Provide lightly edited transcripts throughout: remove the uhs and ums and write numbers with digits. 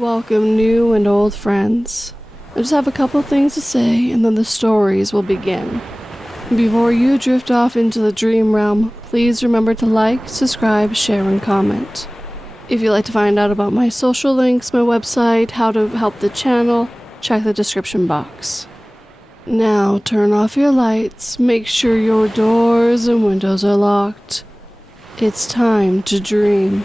Welcome, new and old friends. I just have a couple things to say, and then the stories will begin. Before you drift off into the dream realm, please remember to like, subscribe, share, and comment. If you'd like to find out about my social links, my website, how to help the channel, check the description box. Now turn off your lights, make sure your doors and windows are locked. It's time to dream.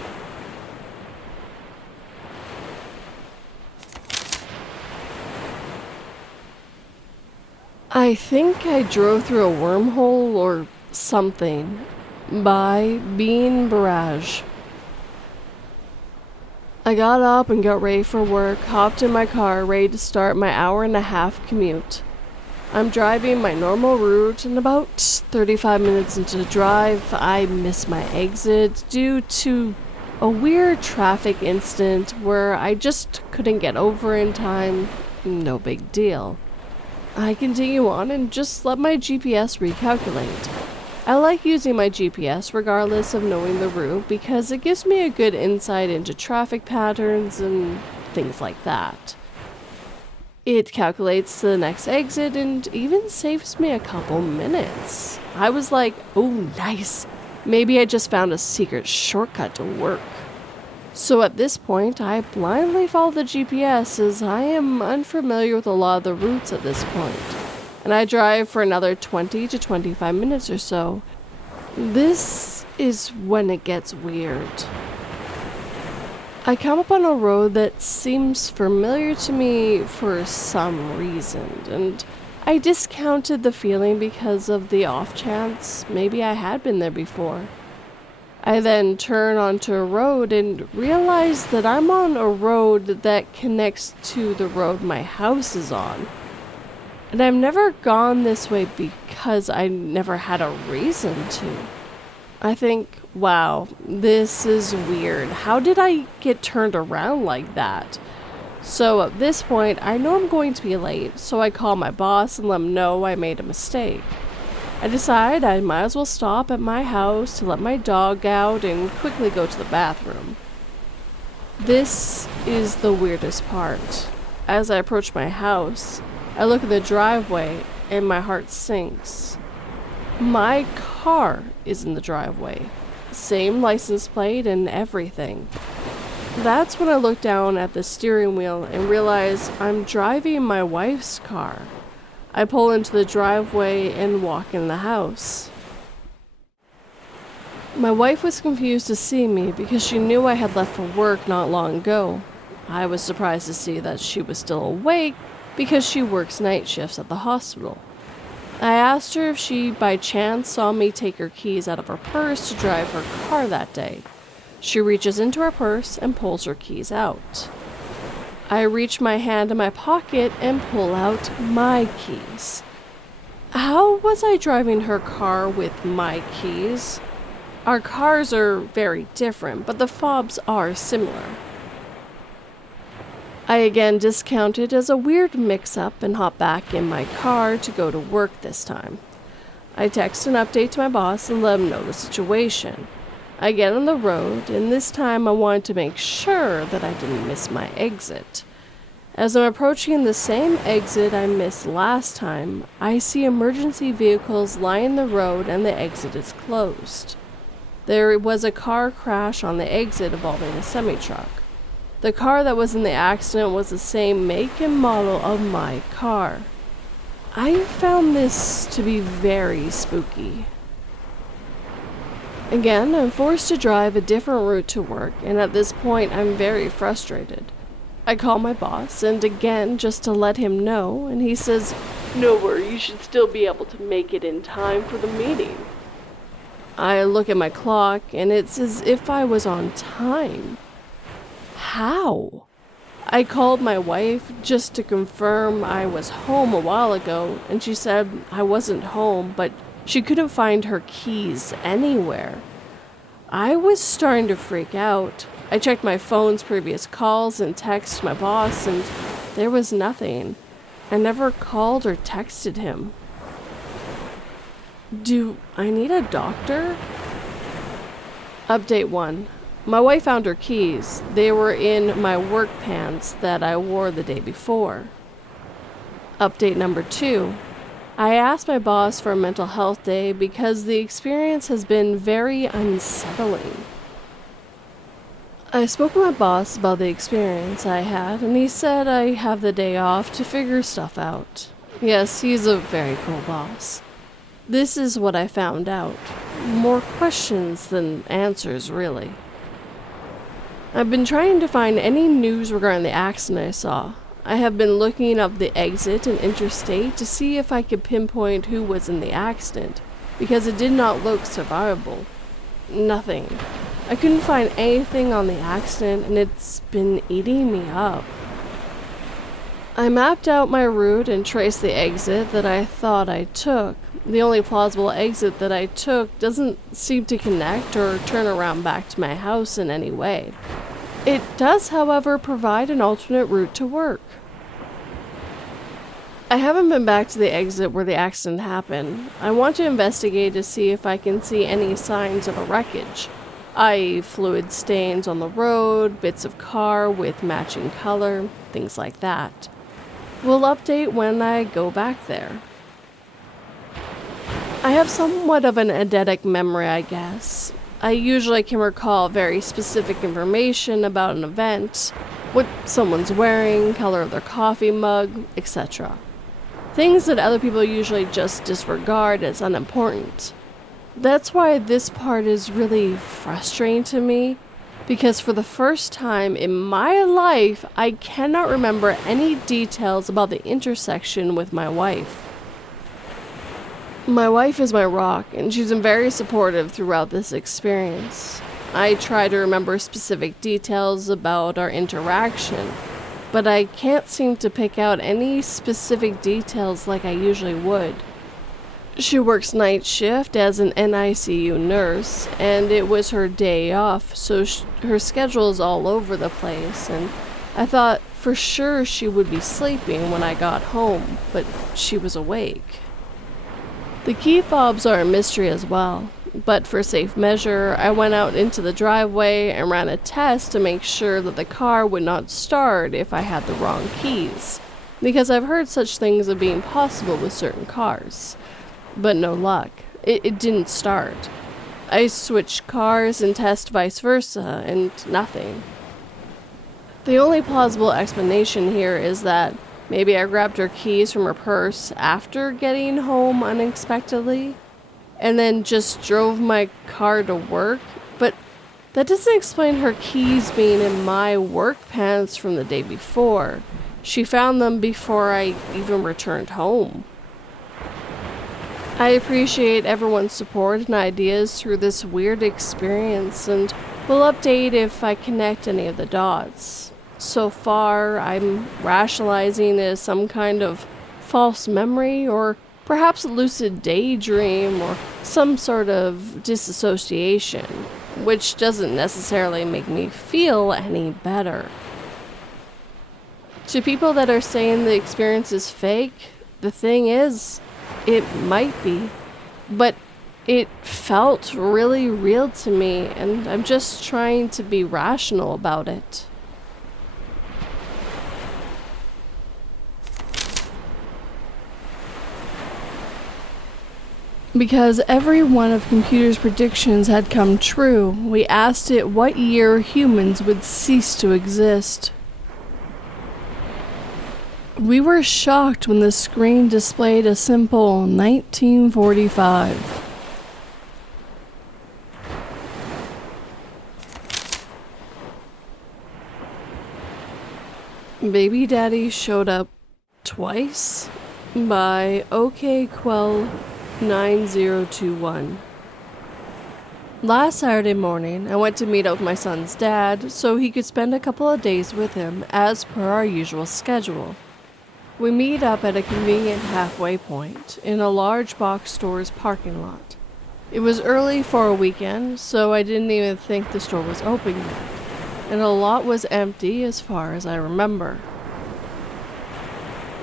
I think I drove through a wormhole or something by Bean Barrage. I got up and got ready for work, hopped in my car, ready to start my hour-and-a-half commute. I'm driving my normal route, and about 35 minutes into the drive, I miss my exit due to a weird traffic incident where I just couldn't get over in time. No big deal. I continue on and just let my GPS recalculate. I like using my GPS regardless of knowing the route because it gives me a good insight into traffic patterns and things like that. It calculates to the next exit and even saves me a couple minutes. I was like, oh nice, maybe I just found a secret shortcut to work. So at this point, I blindly follow the GPS as I am unfamiliar with a lot of the routes at this point. And I drive for another 20 to 25 minutes or so. This is when it gets weird. I come up on a road that seems familiar to me for some reason, and I discounted the feeling because of the off chance maybe I had been there before. I then turn onto a road and realize that I'm on a road that connects to the road my house is on. And I've never gone this way because I never had a reason to. I think, wow, this is weird. How did I get turned around like that? So at this point, I know I'm going to be late, so I call my boss and let him know I made a mistake. I decide I might as well stop at my house to let my dog out and quickly go to the bathroom. This is the weirdest part. As I approach my house, I look at the driveway and my heart sinks. My car is in the driveway. Same license plate and everything. That's when I look down at the steering wheel and realize I'm driving my wife's car. I pull into the driveway and walk in the house. My wife was confused to see me because she knew I had left for work not long ago. I was surprised to see that she was still awake because she works night shifts at the hospital. I asked her if she by chance saw me take her keys out of her purse to drive her car that day. She reaches into her purse and pulls her keys out. I reach my hand in my pocket and pull out my keys. How was I driving her car with my keys? Our cars are very different, but the fobs are similar. I again discount it as a weird mix-up and hop back in my car to go to work this time. I text an update to my boss and let him know the situation. I get on the road, and this time I wanted to make sure that I didn't miss my exit. As I'm approaching the same exit I missed last time, I see emergency vehicles line the road and the exit is closed. There was a car crash on the exit involving a semi-truck. The car that was in the accident was the same make and model of my car. I found this to be very spooky. Again, I'm forced to drive a different route to work, and at this point I'm very frustrated. I call my boss, and again, just to let him know, and he says, "No worry, you should still be able to make it in time for the meeting." I look at my clock, and it's as if I was on time. How? I called my wife just to confirm I was home a while ago, and she said I wasn't home, but she couldn't find her keys anywhere. I was starting to freak out. I checked my phone's previous calls and texted my boss, and there was nothing. I never called or texted him. Do I need a doctor? Update 1. My wife found her keys. They were in my work pants that I wore the day before. Update number 2. I asked my boss for a mental health day because the experience has been very unsettling. I spoke with my boss about the experience I had, and he said I have the day off to figure stuff out. Yes, he's a very cool boss. This is what I found out. More questions than answers, really. I've been trying to find any news regarding the accident I saw. I have been looking up the exit and interstate to see if I could pinpoint who was in the accident, because it did not look survivable. Nothing. I couldn't find anything on the accident, and it's been eating me up. I mapped out my route and traced the exit that I thought I took. The only plausible exit that I took doesn't seem to connect or turn around back to my house in any way. It does, however, provide an alternate route to work. I haven't been back to the exit where the accident happened. I want to investigate to see if I can see any signs of a wreckage, i.e. fluid stains on the road, bits of car with matching color, things like that. We'll update when I go back there. I have somewhat of an eidetic memory, I guess. I usually can recall very specific information about an event, what someone's wearing, color of their coffee mug, etc. Things that other people usually just disregard as unimportant. That's why this part is really frustrating to me, because for the first time in my life, I cannot remember any details about the intersection with my wife. My wife is my rock, and she's been very supportive throughout this experience. I try to remember specific details about our interaction, but I can't seem to pick out any specific details like I usually would. She works night shift as an NICU nurse, and it was her day off, so her schedule's all over the place, and I thought for sure she would be sleeping when I got home, but she was awake. The key fobs are a mystery as well, but for safe measure, I went out into the driveway and ran a test to make sure that the car would not start if I had the wrong keys, because I've heard such things of being possible with certain cars. But no luck. It didn't start. I switched cars and test vice versa, and nothing. The only plausible explanation here is that maybe I grabbed her keys from her purse after getting home unexpectedly, and then just drove my car to work, but that doesn't explain her keys being in my work pants from the day before. She found them before I even returned home. I appreciate everyone's support and ideas through this weird experience, and will update if I connect any of the dots. So far, I'm rationalizing as some kind of false memory, or perhaps a lucid daydream, or some sort of disassociation, which doesn't necessarily make me feel any better. To people that are saying the experience is fake, the thing is, it might be, but it felt really real to me, and I'm just trying to be rational about it. Because every one of computer's predictions had come true, we asked it what year humans would cease to exist. We were shocked when the screen displayed a simple 1945. Baby Daddy showed up twice by OKQuell9021. Last Saturday morning, I went to meet up with my son's dad so he could spend a couple of days with him as per our usual schedule. We meet up at a convenient halfway point in a large box store's parking lot. It was early for a weekend, so I didn't even think the store was open yet, and the lot was empty as far as I remember.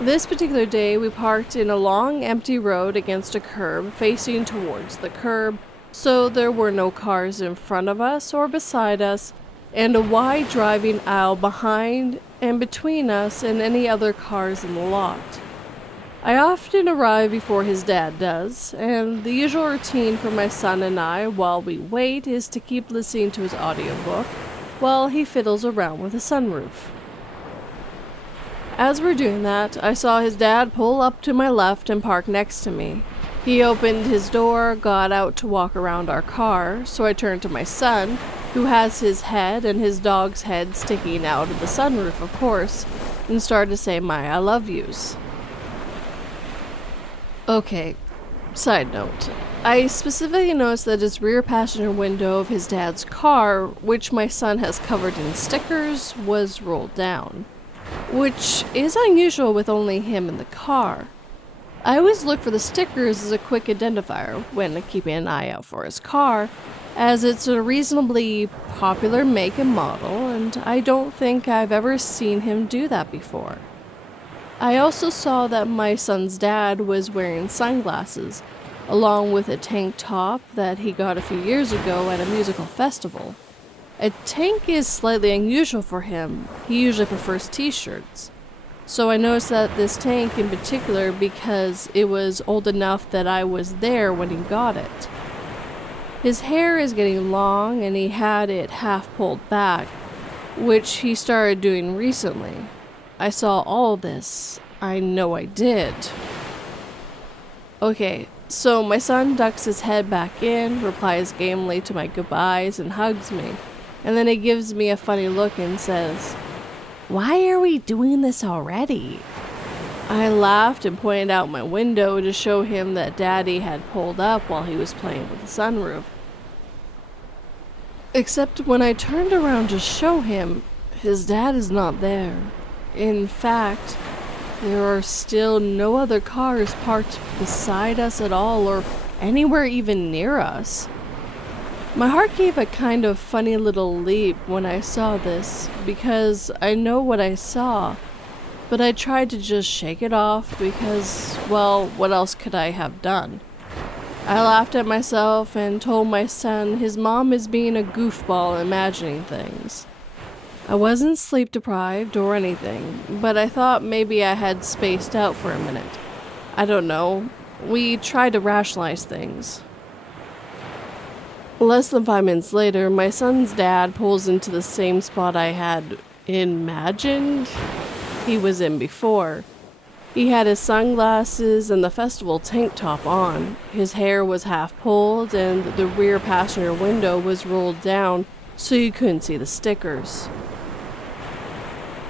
This particular day, we parked in a long, empty road against a curb facing towards the curb, So there were no cars in front of us or beside us, and a wide driving aisle behind and between us and any other cars in the lot. I often arrive before his dad does, and the usual routine for my son and I while we wait is to keep listening to his audiobook while he fiddles around with the sunroof. As we're doing that, I saw his dad pull up to my left and park next to me. He opened his door, got out to walk around our car, so I turned to my son, who has his head and his dog's head sticking out of the sunroof, of course, and started to say my I love yous. Okay, side note. I specifically noticed that his rear passenger window of his dad's car, which my son has covered in stickers, was rolled down, which is unusual with only him in the car. I always look for the stickers as a quick identifier when keeping an eye out for his car, as it's a reasonably popular make and model, and I don't think I've ever seen him do that before. I also saw that my son's dad was wearing sunglasses, along with a tank top that he got a few years ago at a musical festival. A tank is slightly unusual for him. He usually prefers t-shirts. So I noticed that this tank in particular because it was old enough that I was there when he got it. His hair is getting long and he had it half pulled back, which he started doing recently. I saw all this. I know I did. Okay, so my son ducks his head back in, replies gamely to my goodbyes, and hugs me. And then he gives me a funny look and says, "Why are we doing this already?" I laughed and pointed out my window to show him that Daddy had pulled up while he was playing with the sunroof. Except when I turned around to show him, his dad is not there. In fact, there are still no other cars parked beside us at all or anywhere even near us. My heart gave a kind of funny little leap when I saw this, because I know what I saw, but I tried to just shake it off because, well, what else could I have done? I laughed at myself and told my son his mom is being a goofball imagining things. I wasn't sleep deprived or anything, but I thought maybe I had spaced out for a minute. I don't know. We tried to rationalize things. Less than 5 minutes later, my son's dad pulls into the same spot I had imagined he was in before. He had his sunglasses and the festival tank top on. His hair was half pulled and the rear passenger window was rolled down so you couldn't see the stickers.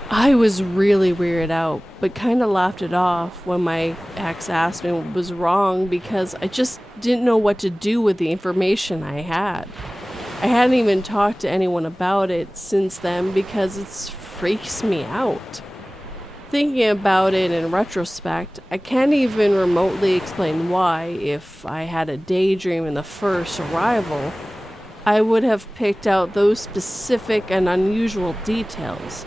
I was really weirded out, but kind of laughed it off when my ex asked me what was wrong because I just didn't know what to do with the information I had. I hadn't even talked to anyone about it since then because it freaks me out. Thinking about it in retrospect, I can't even remotely explain why, if I had a daydream in the first arrival, I would have picked out those specific and unusual details.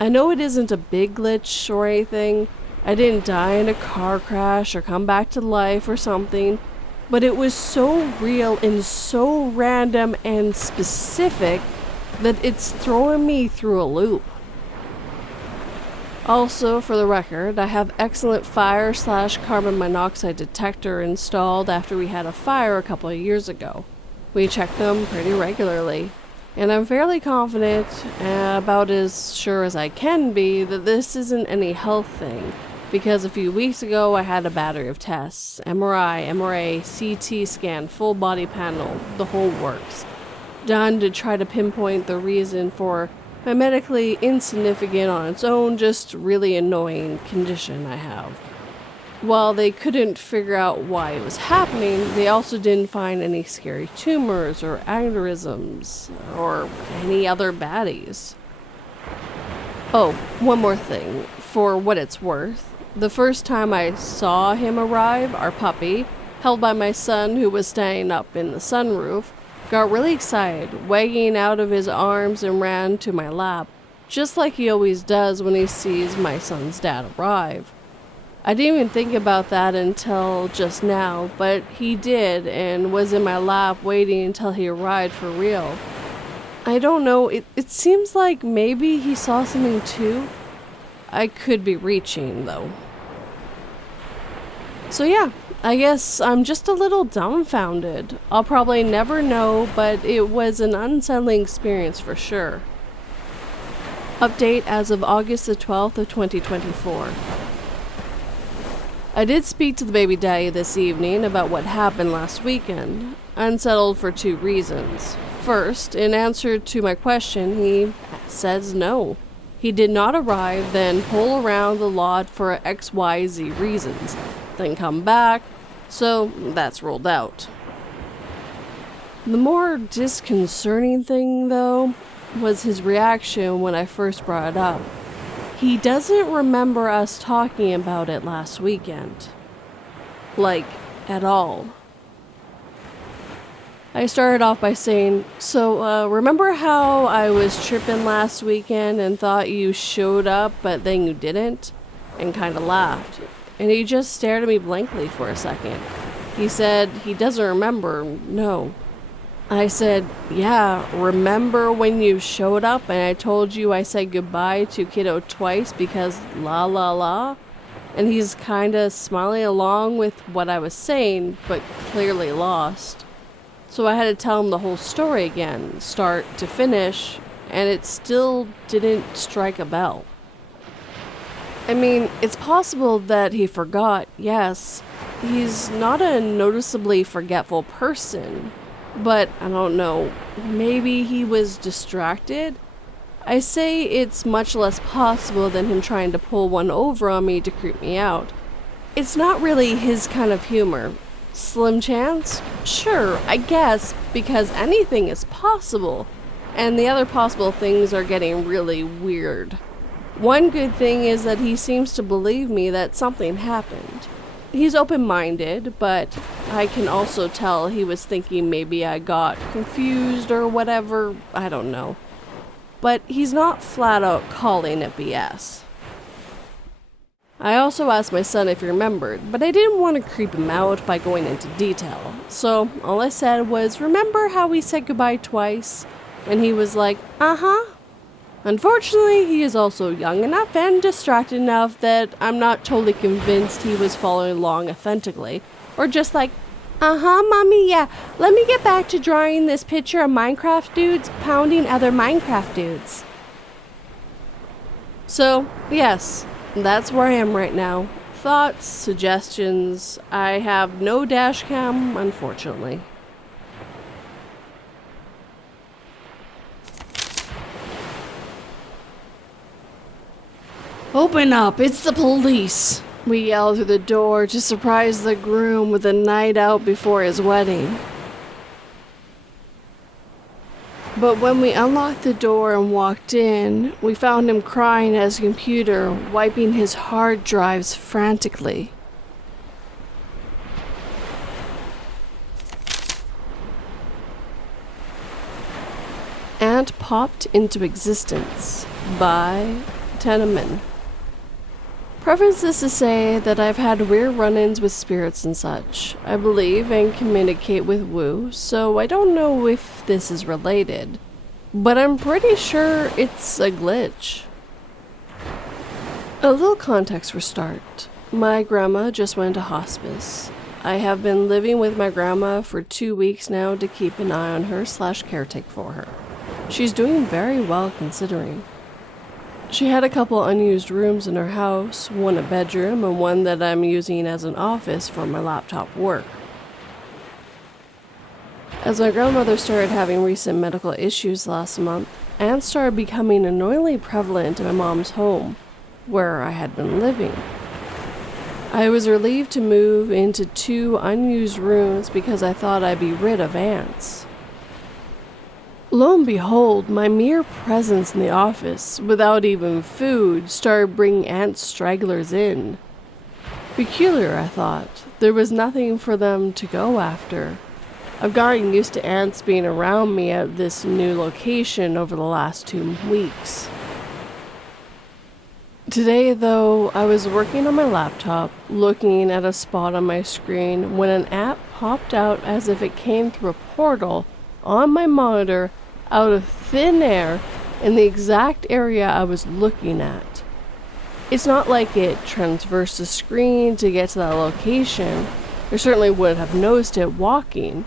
I know it isn't a big glitch or anything. I didn't die in a car crash or come back to life or something, but it was so real and so random and specific that it's throwing me through a loop. Also, for the record, I have excellent fire/carbon monoxide detector installed after we had a fire a couple of years ago. We check them pretty regularly. And I'm fairly confident, about as sure as I can be, that this isn't any health thing, because a few weeks ago I had a battery of tests, MRI, CT scan, full body panel, the whole works, done to try to pinpoint the reason for my medically insignificant on its own, just really annoying condition I have. While they couldn't figure out why it was happening, they also didn't find any scary tumors or aneurysms or any other baddies. Oh, one more thing, for what it's worth. The first time I saw him arrive, our puppy, held by my son who was standing up in the sunroof, got really excited, wagging out of his arms and ran to my lap, just like he always does when he sees my son's dad arrive. I didn't even think about that until just now, but he did and was in my lap waiting until he arrived for real. I don't know, it seems like maybe he saw something too. I could be reaching though. So yeah, I guess I'm just a little dumbfounded. I'll probably never know, but it was an unsettling experience for sure. Update as of August the 12th of 2024. I did speak to the baby daddy this evening about what happened last weekend. Unsettled for two reasons. First, in answer to my question, he says no. He did not arrive, then pull around the lot for XYZ reasons, then come back, so that's ruled out. The more disconcerting thing, though, was his reaction when I first brought it up. He doesn't remember us talking about it last weekend. Like, at all. I started off by saying, so, remember how I was tripping last weekend and thought you showed up, but then you didn't? And kinda laughed. And he just stared at me blankly for a second. He said he doesn't remember, no. I said, yeah, remember when you showed up and I told you I said goodbye to kiddo twice because la la la? And he's kinda smiling along with what I was saying, but clearly lost. So I had to tell him the whole story again, start to finish, and it still didn't strike a bell. I mean, it's possible that he forgot, yes. He's not a noticeably forgetful person. But, I don't know, maybe he was distracted? I say it's much less possible than him trying to pull one over on me to creep me out. It's not really his kind of humor. Slim chance? Sure, I guess, because anything is possible. And the other possible things are getting really weird. One good thing is that he seems to believe me that something happened. He's open-minded, but I can also tell he was thinking maybe I got confused or whatever, I don't know. But he's not flat out calling it BS. I also asked my son if he remembered, but I didn't want to creep him out by going into detail. So all I said was, remember how we said goodbye twice? And he was like, uh-huh. Unfortunately, he is also young enough and distracted enough that I'm not totally convinced he was following along authentically, or just like, uh-huh, mommy, yeah, let me get back to drawing this picture of Minecraft dudes pounding other Minecraft dudes. So, yes, that's where I am right now. Thoughts, suggestions, I have no dash cam, unfortunately. Open up, it's the police! We yelled through the door to surprise the groom with a night out before his wedding. But when we unlocked the door and walked in, we found him crying at his computer, wiping his hard drives frantically. And Popped into Existence by Tahnmeep. Preface this to say that I've had weird run-ins with spirits and such. I believe and communicate with Woo, so I don't know if this is related, but I'm pretty sure it's a glitch. A little context for start. My grandma just went to hospice. I have been living with my grandma for 2 weeks now to keep an eye on her / caretake for her. She's doing very well considering. She had a couple unused rooms in her house, one a bedroom and one that I'm using as an office for my laptop work. As my grandmother started having recent medical issues last month, ants started becoming annoyingly prevalent in my mom's home, where I had been living. I was relieved to move into 2 unused rooms because I thought I'd be rid of ants. Lo and behold, my mere presence in the office, without even food, started bringing ant stragglers in. Peculiar, I thought. There was nothing for them to go after. I've gotten used to ants being around me at this new location over the last 2 weeks. Today, though, I was working on my laptop, looking at a spot on my screen when an app popped out as if it came through a portal on my monitor out of thin air in the exact area I was looking at. It's not like it traversed the screen to get to that location. I certainly wouldn't have noticed it walking.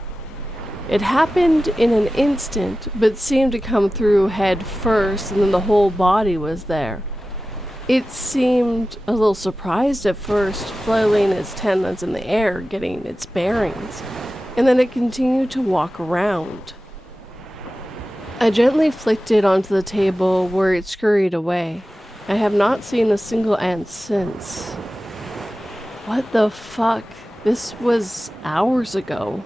It happened in an instant, but seemed to come through head first, and then the whole body was there. It seemed a little surprised at first, flailing its tendons in the air, getting its bearings, and then it continued to walk around. I gently flicked it onto the table where it scurried away. I have not seen a single ant since. What the fuck? This was hours ago.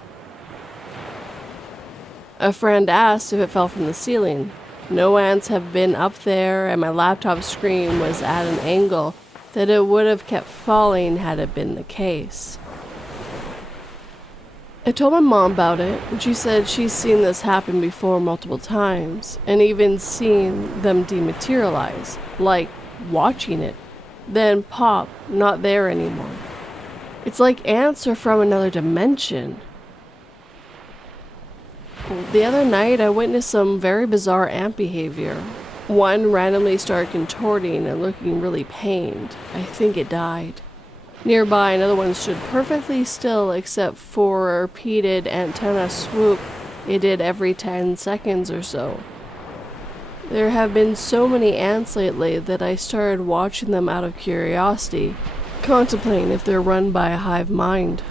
A friend asked if it fell from the ceiling. No ants have been up there, and my laptop screen was at an angle that it would have kept falling had it been the case. I told my mom about it, and she said she's seen this happen before multiple times, and even seen them dematerialize, like watching it, then pop, not there anymore. It's like ants are from another dimension. The other night, I witnessed some very bizarre ant behavior. One randomly started contorting and looking really pained. I think it died. Nearby, another one stood perfectly still except for a repeated antenna swoop it did every 10 seconds or so. There have been so many ants lately that I started watching them out of curiosity, contemplating if they're run by a hive mind.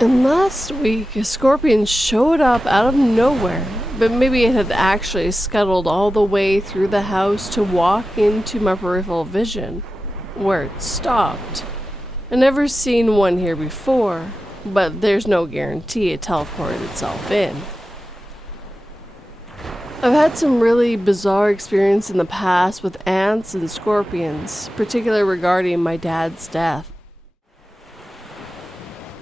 And last week, a scorpion showed up out of nowhere, but maybe it had actually scuttled all the way through the house to walk into my peripheral vision, where it stopped. I've never seen one here before, but there's no guarantee it teleported itself in. I've had some really bizarre experience in the past with ants and scorpions, particularly regarding my dad's death.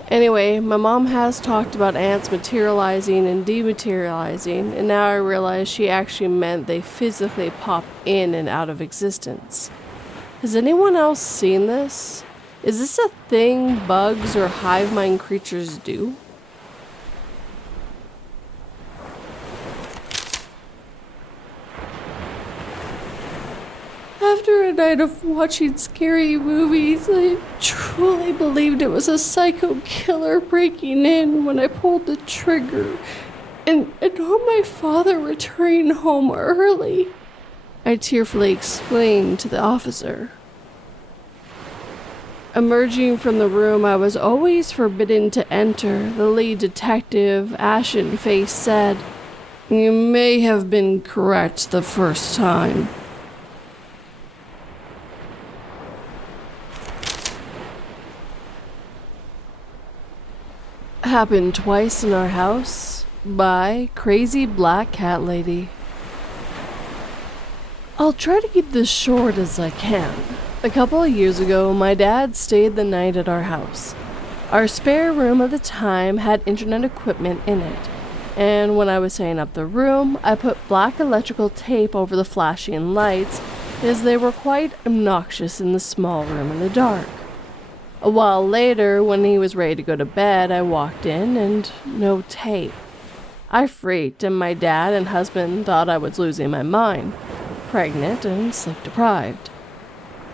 Anyway, my mom has talked about ants materializing and dematerializing, and now I realize she actually meant they physically pop in and out of existence. Has anyone else seen this? Is this a thing bugs or hive mind creatures do? After a night of watching scary movies, I truly believed it was a psycho killer breaking in when I pulled the trigger and on my father returning home early. I tearfully explained to the officer. Emerging from the room I was always forbidden to enter, the lead detective, ashen face, said, "You may have been correct the first time." Happened twice in our house by Crazy Black Cat Lady. I'll try to keep this short as I can. A couple of years ago, my dad stayed the night at our house. Our spare room at the time had internet equipment in it, and when I was setting up the room, I put black electrical tape over the flashing lights as they were quite obnoxious in the small room in the dark. A while later, when he was ready to go to bed, I walked in and no tape. I freaked, and my dad and husband thought I was losing my mind, pregnant and sleep deprived.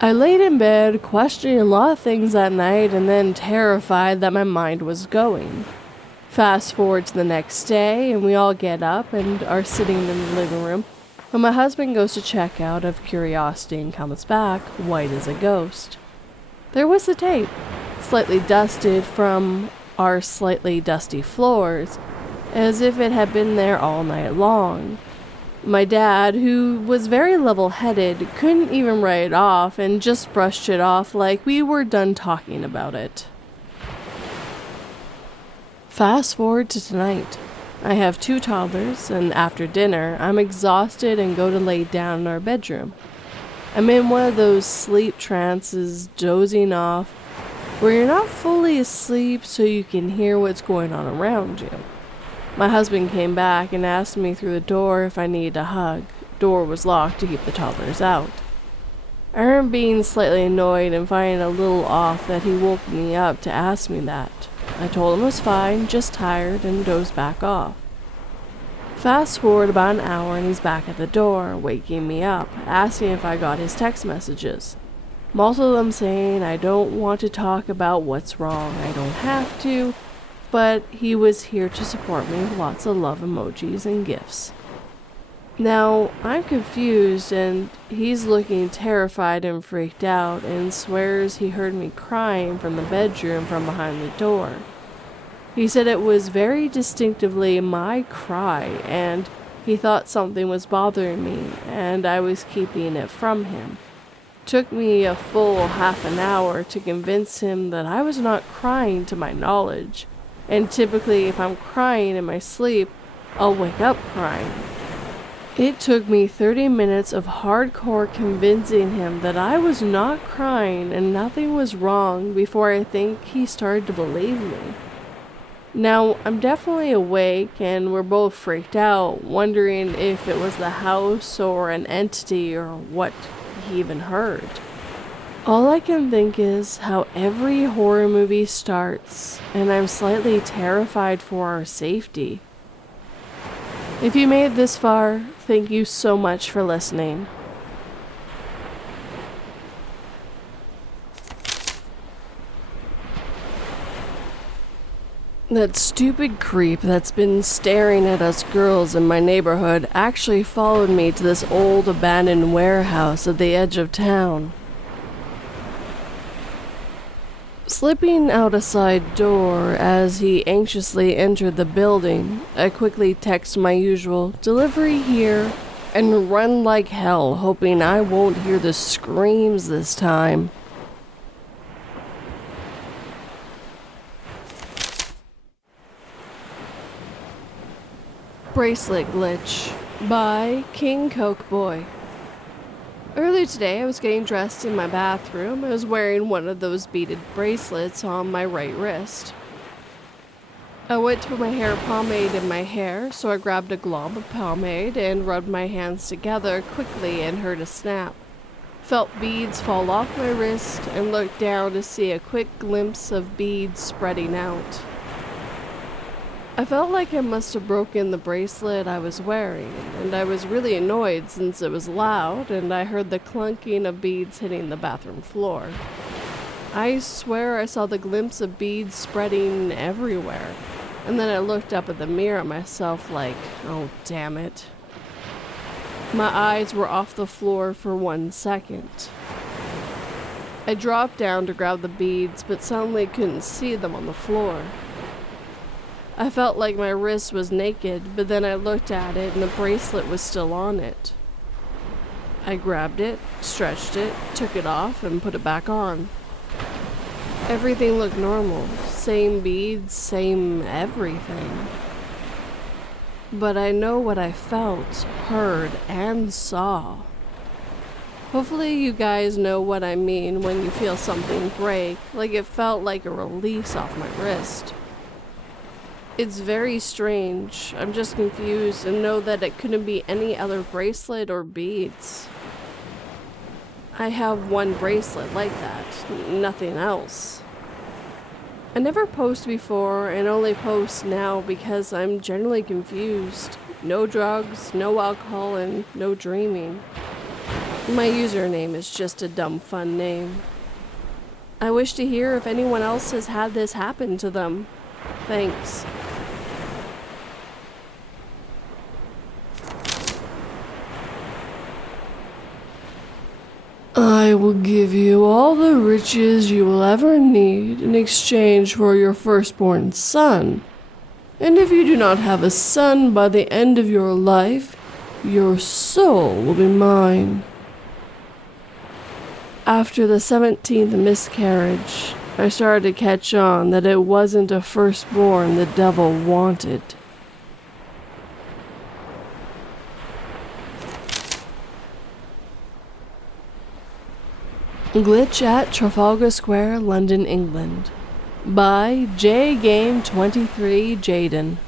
I laid in bed, questioning a lot of things that night, and then terrified that my mind was going. Fast forward to the next day, and we all get up and are sitting in the living room when my husband goes to check out of curiosity and comes back, white as a ghost. There was the tape, slightly dusted from our slightly dusty floors, as if it had been there all night long. My dad, who was very level-headed, couldn't even write it off and just brushed it off like we were done talking about it. Fast forward to tonight. I have 2 toddlers, and after dinner, I'm exhausted and go to lay down in our bedroom. I'm in one of those sleep trances, dozing off, where you're not fully asleep so you can hear what's going on around you. My husband came back and asked me through the door if I needed a hug. Door was locked to keep the toddlers out. I remember being slightly annoyed and finding it a little off that he woke me up to ask me that. I told him it was fine, just tired, and dozed back off. Fast forward about an hour and he's back at the door, waking me up, asking if I got his text messages. Most of them saying I don't want to talk about what's wrong, I don't have to, but he was here to support me with lots of love emojis and gifts. Now, I'm confused and he's looking terrified and freaked out and swears he heard me crying from the bedroom from behind the door. He said it was very distinctively my cry and he thought something was bothering me and I was keeping it from him. Took me a full half an hour to convince him that I was not crying to my knowledge, and typically if I'm crying in my sleep, I'll wake up crying. It took me 30 minutes of hardcore convincing him that I was not crying and nothing was wrong before I think he started to believe me. Now, I'm definitely awake and we're both freaked out, wondering if it was the house or an entity or what he even heard. All I can think is how every horror movie starts, and I'm slightly terrified for our safety. If you made it this far, thank you so much for listening. That stupid creep that's been staring at us girls in my neighborhood actually followed me to this old abandoned warehouse at the edge of town. Slipping out a side door as he anxiously entered the building, I quickly text my usual "delivery here" and run like hell, hoping I won't hear the screams this time. Bracelet Glitch by KingCokeBoy. Earlier today, I was getting dressed in my bathroom. I was wearing one of those beaded bracelets on my right wrist. I went to put my hair pomade in my hair, so I grabbed a glob of pomade and rubbed my hands together quickly and heard a snap. Felt beads fall off my wrist and looked down to see a quick glimpse of beads spreading out. I felt like I must have broken the bracelet I was wearing, and I was really annoyed since it was loud and I heard the clunking of beads hitting the bathroom floor. I swear I saw the glimpse of beads spreading everywhere, and then I looked up at the mirror at myself like, oh damn it. My eyes were off the floor for 1 second. I dropped down to grab the beads, but suddenly couldn't see them on the floor. I felt like my wrist was naked, but then I looked at it and the bracelet was still on it. I grabbed it, stretched it, took it off, and put it back on. Everything looked normal. Same beads, same everything. But I know what I felt, heard, and saw. Hopefully you guys know what I mean when you feel something break, like it felt like a release off my wrist. It's very strange. I'm just confused and know that it couldn't be any other bracelet or beads. I have one bracelet like that, nothing else. I never post before and only post now because I'm generally confused. No drugs, no alcohol, and no dreaming. My username is just a dumb fun name. I wish to hear if anyone else has had this happen to them. Thanks. I will give you all the riches you will ever need in exchange for your firstborn son. And if you do not have a son by the end of your life, your soul will be mine. After the 17th miscarriage, I started to catch on that it wasn't a firstborn the devil wanted. Glitch at Trafalgar Square, London, England. By JGame23 Jaden.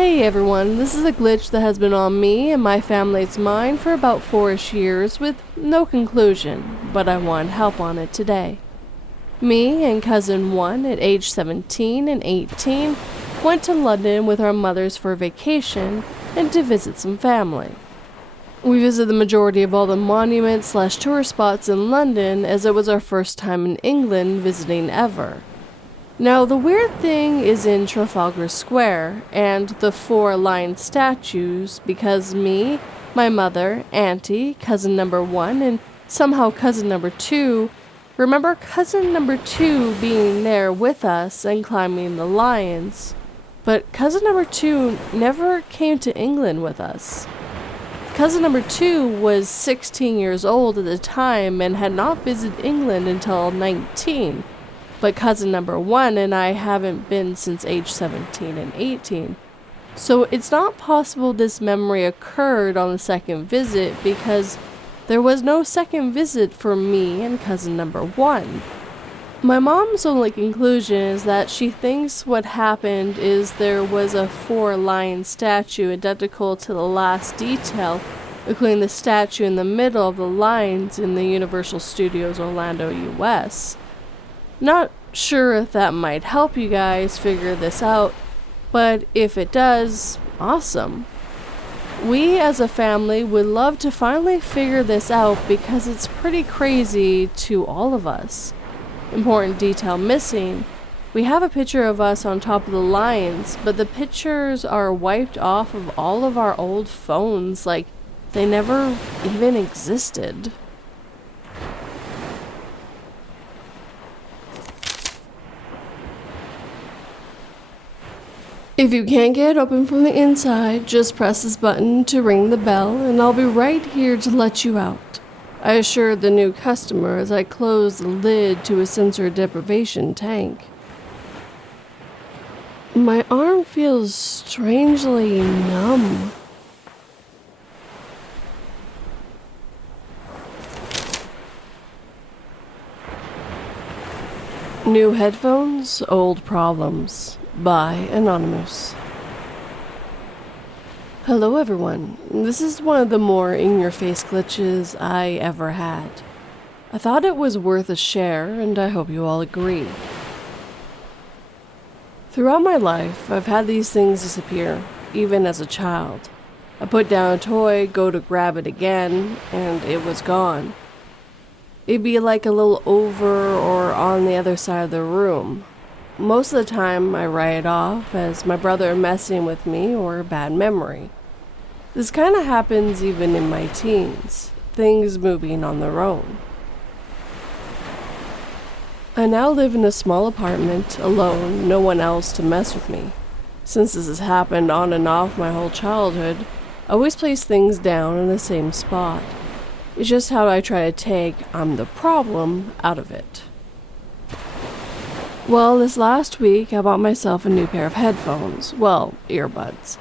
Hey everyone, this is a glitch that has been on me and my family's mind for about 4-ish years with no conclusion, but I want help on it today. Me and cousin 1 at age 17 and 18 went to London with our mothers for vacation and to visit some family. We visited the majority of all the monuments/tourist spots in London as it was our first time in England visiting ever. Now, the weird thing is in Trafalgar Square and the 4 lion statues because me, my mother, auntie, cousin number 1, and somehow cousin number 2 remember cousin number 2 being there with us and climbing the lions. But cousin number 2 never came to England with us. Cousin number 2 was 16 years old at the time and had not visited England until 19. But cousin number 1 and I haven't been since age 17 and 18. So it's not possible this memory occurred on the second visit because there was no second visit for me and cousin number 1. My mom's only conclusion is that she thinks what happened is there was a 4 lion statue identical to the last detail, including the statue in the middle of the lions in the Universal Studios Orlando, US. Not sure if that might help you guys figure this out, but if it does, awesome. We as a family would love to finally figure this out because it's pretty crazy to all of us. Important detail missing. We have a picture of us on top of the lions, but the pictures are wiped off of all of our old phones like they never even existed. If you can't get it open from the inside, just press this button to ring the bell and I'll be right here to let you out. I assured the new customer as I closed the lid to a sensor deprivation tank. My arm feels strangely numb. New headphones, old problems. By Anonymoose. Hello everyone, this is one of the more in-your-face glitches I ever had. I thought it was worth a share and I hope you all agree. Throughout my life, I've had these things disappear, even as a child. I put down a toy, go to grab it again, and it was gone. It'd be like a little over or on the other side of the room. Most of the time, I write it off as my brother messing with me or a bad memory. This kind of happens even in my teens, things moving on their own. I now live in a small apartment, alone, no one else to mess with me. Since this has happened on and off my whole childhood, I always place things down in the same spot. It's just how I try to take "I'm the problem" out of it. Well, this last week I bought myself a new pair of headphones, well, earbuds.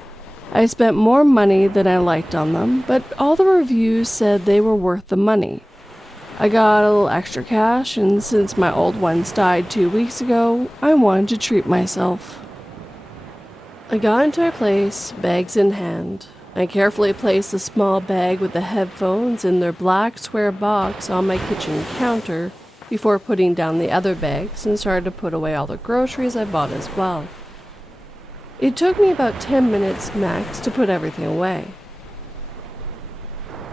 I spent more money than I liked on them, but all the reviews said they were worth the money. I got a little extra cash, and since my old ones died 2 weeks ago, I wanted to treat myself. I got into my place, bags in hand. I carefully placed the small bag with the headphones in their black square box on my kitchen counter, before putting down the other bags and started to put away all the groceries I bought as well. It took me about 10 minutes max to put everything away.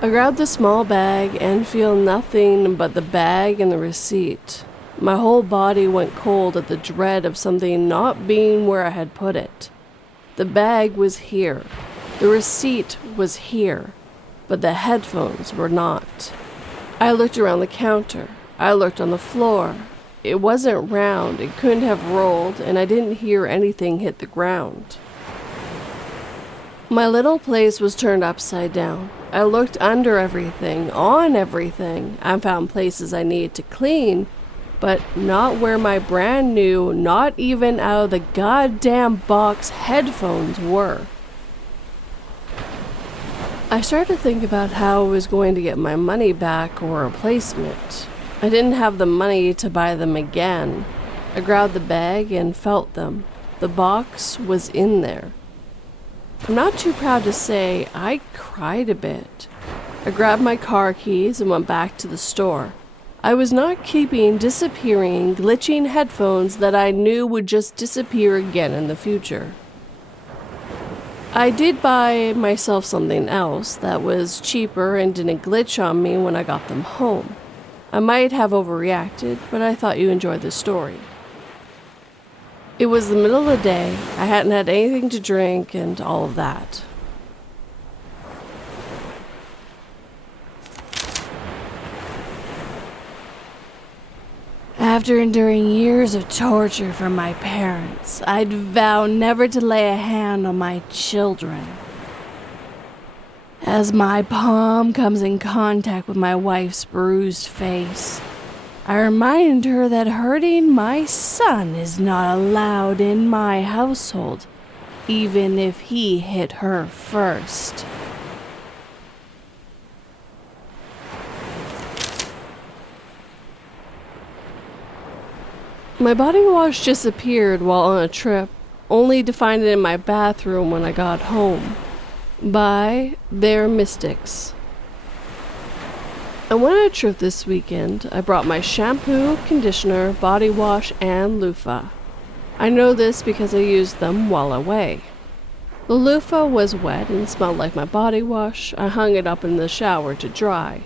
I grabbed the small bag and feel nothing but the bag and the receipt. My whole body went cold at the dread of something not being where I had put it. The bag was here. The receipt was here. But the headphones were not. I looked around the counter. I looked on the floor. It wasn't round, it couldn't have rolled, and I didn't hear anything hit the ground. My little place was turned upside down. I looked under everything, on everything. I found places I needed to clean, but not where my brand new, not even out of the goddamn box headphones were. I started to think about how I was going to get my money back or a replacement. I didn't have the money to buy them again. I grabbed the bag and felt them. The box was in there. I'm not too proud to say I cried a bit. I grabbed my car keys and went back to the store. I was not keeping disappearing, glitching headphones that I knew would just disappear again in the future. I did buy myself something else that was cheaper and didn't glitch on me when I got them home. I might have overreacted, but I thought you enjoyed the story. It was the middle of the day, I hadn't had anything to drink and all of that. After enduring years of torture from my parents, I'd vow never to lay a hand on my children. As my palm comes in contact with my wife's bruised face, I remind her that hurting my son is not allowed in my household, even if he hit her first. My body wash disappeared while on a trip, only to find it in my bathroom when I got home. By theremystics. I went on a trip this weekend. I brought my shampoo, conditioner, body wash, and loofah. I know this because I used them while away. The loofah was wet and smelled like my body wash. I hung it up in the shower to dry.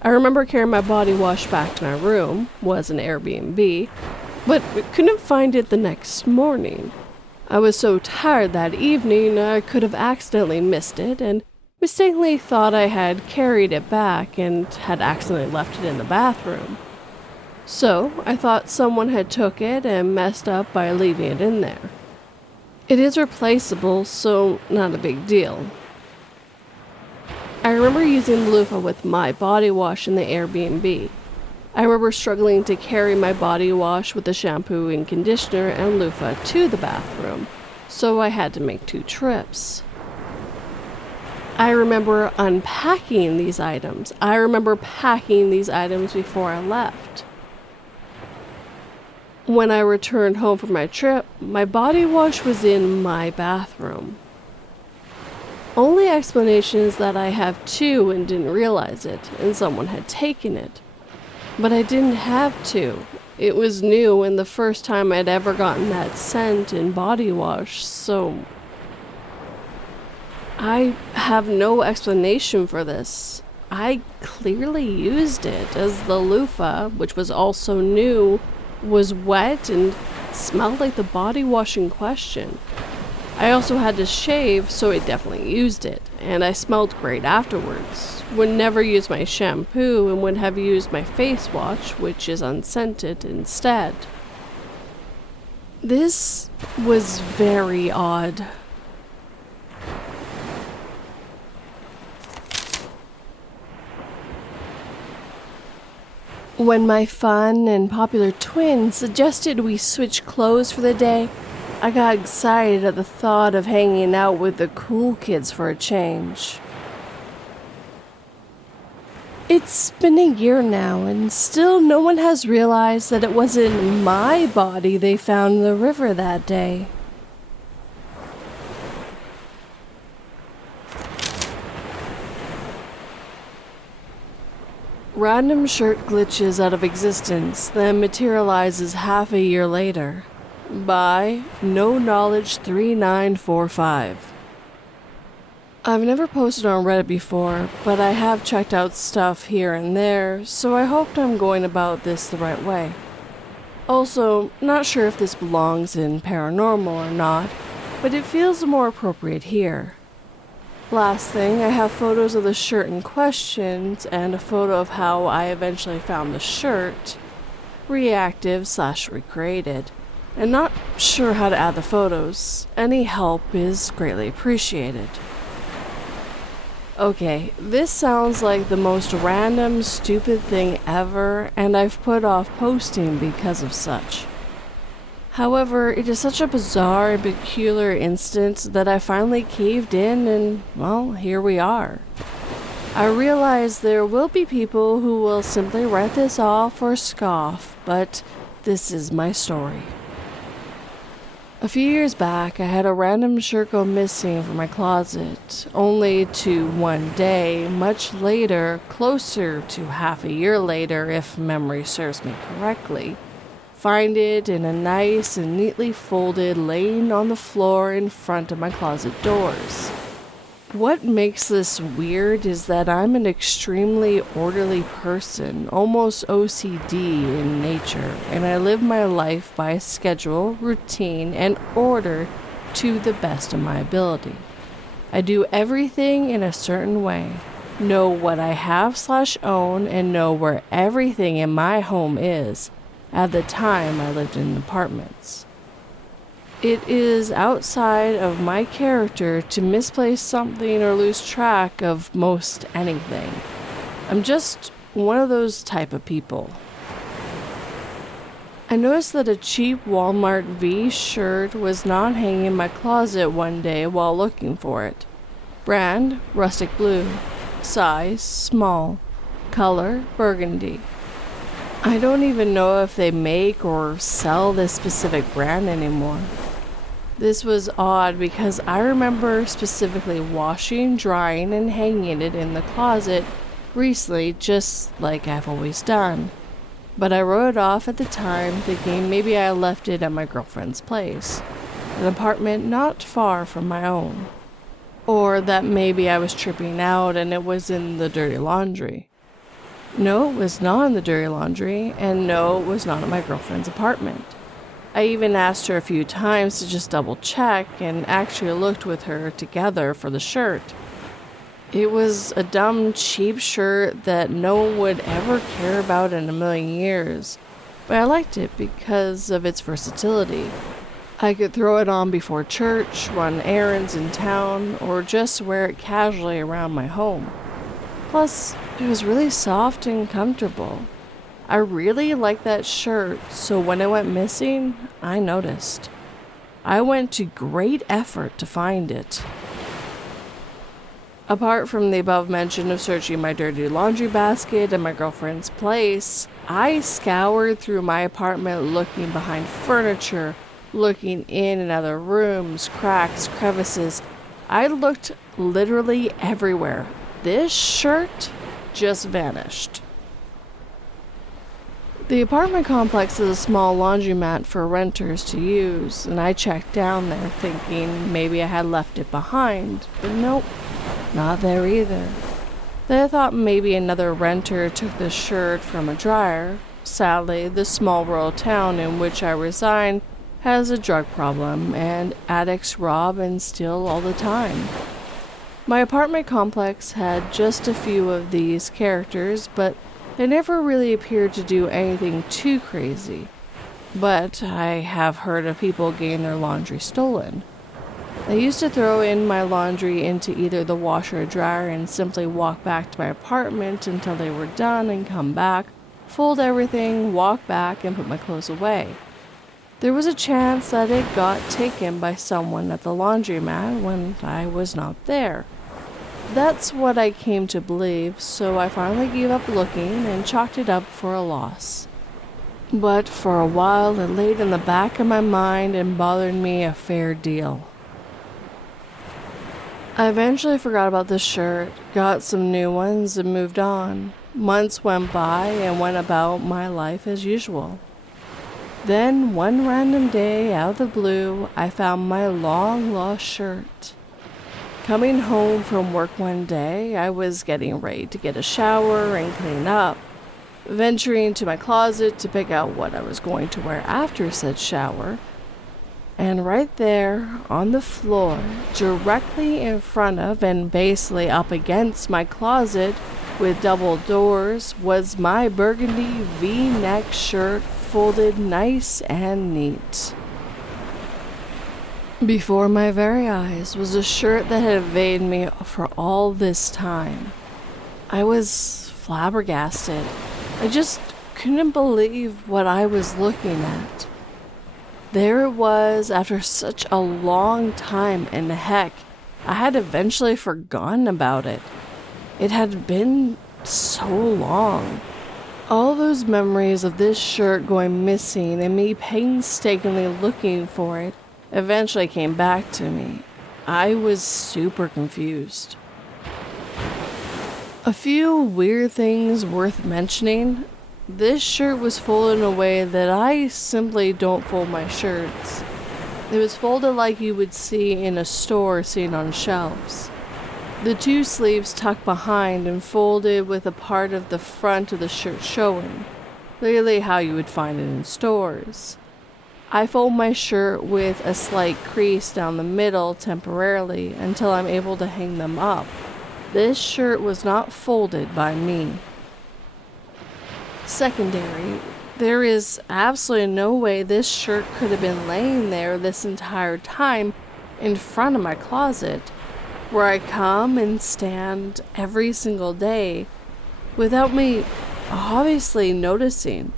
I remember carrying my body wash back to my room, was an Airbnb, but couldn't find it the next morning. I was so tired that evening I could have accidentally missed it and mistakenly thought I had carried it back and had accidentally left it in the bathroom. So I thought someone had took it and messed up by leaving it in there. It is replaceable, so not a big deal. I remember using the loofah with my body wash in the Airbnb. I remember struggling to carry my body wash with the shampoo and conditioner and loofah to the bathroom, so I had to make 2 trips. I remember unpacking these items. I remember packing these items before I left. When I returned home from my trip, my body wash was in my bathroom. Only explanation is that I have 2 and didn't realize it, and someone had taken it. But I didn't have to. It was new and the first time I'd ever gotten that scent in body wash, so I have no explanation for this. I clearly used it, as the loofah, which was also new, was wet and smelled like the body wash in question. I also had to shave, so I definitely used it, and I smelled great afterwards. Would never use my shampoo and would have used my face wash, which is unscented, instead. This was very odd. When my fun and popular twin suggested we switch clothes for the day, I got excited at the thought of hanging out with the cool kids for a change. It's been a year now, and still no one has realized that it wasn't my body they found in the river that day. Random shirt glitches out of existence, then materializes half a year later. By No Knowledge 3945. I've never posted on Reddit before, but I have checked out stuff here and there, so I hoped I'm going about this the right way. Also, not sure if this belongs in paranormal or not, but it feels more appropriate here. Last thing, I have photos of the shirt in question and a photo of how I eventually found the shirt, reactive/recreated. And not sure how to add the photos. Any help is greatly appreciated. Okay, this sounds like the most random, stupid thing ever, and I've put off posting because of such. However, it is such a bizarre and peculiar incident that I finally caved in and, well, here we are. I realize there will be people who will simply write this off or scoff, but this is my story. A few years back, I had a random shirt go missing from my closet, only to one day, much later, closer to half a year later if memory serves me correctly, find it in a nice and neatly folded laying on the floor in front of my closet doors. What makes this weird is that I'm an extremely orderly person, almost OCD in nature, and I live my life by schedule, routine, and order to the best of my ability. I do everything in a certain way, know what I have/own, and know where everything in my home is. At the time, I lived in apartments. It is outside of my character to misplace something or lose track of most anything. I'm just one of those type of people. I noticed that a cheap Walmart V shirt was not hanging in my closet one day while looking for it. Brand, rustic blue. Size, small. Color, burgundy. I don't even know if they make or sell this specific brand anymore. This was odd because I remember specifically washing, drying, and hanging it in the closet recently, just like I've always done. But I wrote it off at the time, thinking maybe I left it at my girlfriend's place, an apartment not far from my own. Or that maybe I was tripping out and it was in the dirty laundry. No, it was not in the dirty laundry, and no, it was not at my girlfriend's apartment. I even asked her a few times to just double check and actually looked with her together for the shirt. It was a dumb, cheap shirt that no one would ever care about in a million years, but I liked it because of its versatility. I could throw it on before church, run errands in town, or just wear it casually around my home. Plus, it was really soft and comfortable. I really liked that shirt, so when it went missing, I noticed. I went to great effort to find it. Apart from the above mention of searching my dirty laundry basket and my girlfriend's place, I scoured through my apartment looking behind furniture, looking in and out of rooms, cracks, crevices. I looked literally everywhere. This shirt just vanished. The apartment complex is a small laundromat for renters to use, and I checked down there thinking maybe I had left it behind, but nope, not there either. Then I thought maybe another renter took the shirt from a dryer. Sadly, the small rural town in which I reside has a drug problem, and addicts rob and steal all the time. My apartment complex had just a few of these characters, but they never really appeared to do anything too crazy. But I have heard of people getting their laundry stolen. I used to throw in my laundry into either the washer or dryer and simply walk back to my apartment until they were done and come back, fold everything, walk back, and put my clothes away. There was a chance that it got taken by someone at the laundromat when I was not there. That's what I came to believe, so I finally gave up looking and chalked it up for a loss. But for a while it laid in the back of my mind and bothered me a fair deal. I eventually forgot about the shirt, got some new ones, and moved on. Months went by and went about my life as usual. Then, one random day, out of the blue, I found my long-lost shirt. Coming home from work one day, I was getting ready to get a shower and clean up, venturing to my closet to pick out what I was going to wear after said shower. And right there, on the floor, directly in front of and basically up against my closet with double doors, was my burgundy V-neck shirt folded nice and neat. Before my very eyes was a shirt that had evaded me for all this time. I was flabbergasted. I just couldn't believe what I was looking at. There it was after such a long time, and heck, I had eventually forgotten about it. It had been so long. All those memories of this shirt going missing and me painstakingly looking for it, eventually came back to me. I was super confused. A few weird things worth mentioning. This shirt was folded in a way that I simply don't fold my shirts. It was folded like you would see in a store seen on shelves. The two sleeves tucked behind and folded with a part of the front of the shirt showing, clearly how you would find it in stores. I fold my shirt with a slight crease down the middle temporarily until I'm able to hang them up. This shirt was not folded by me. Secondary, there is absolutely no way this shirt could have been laying there this entire time in front of my closet, where I come and stand every single day without me obviously noticing.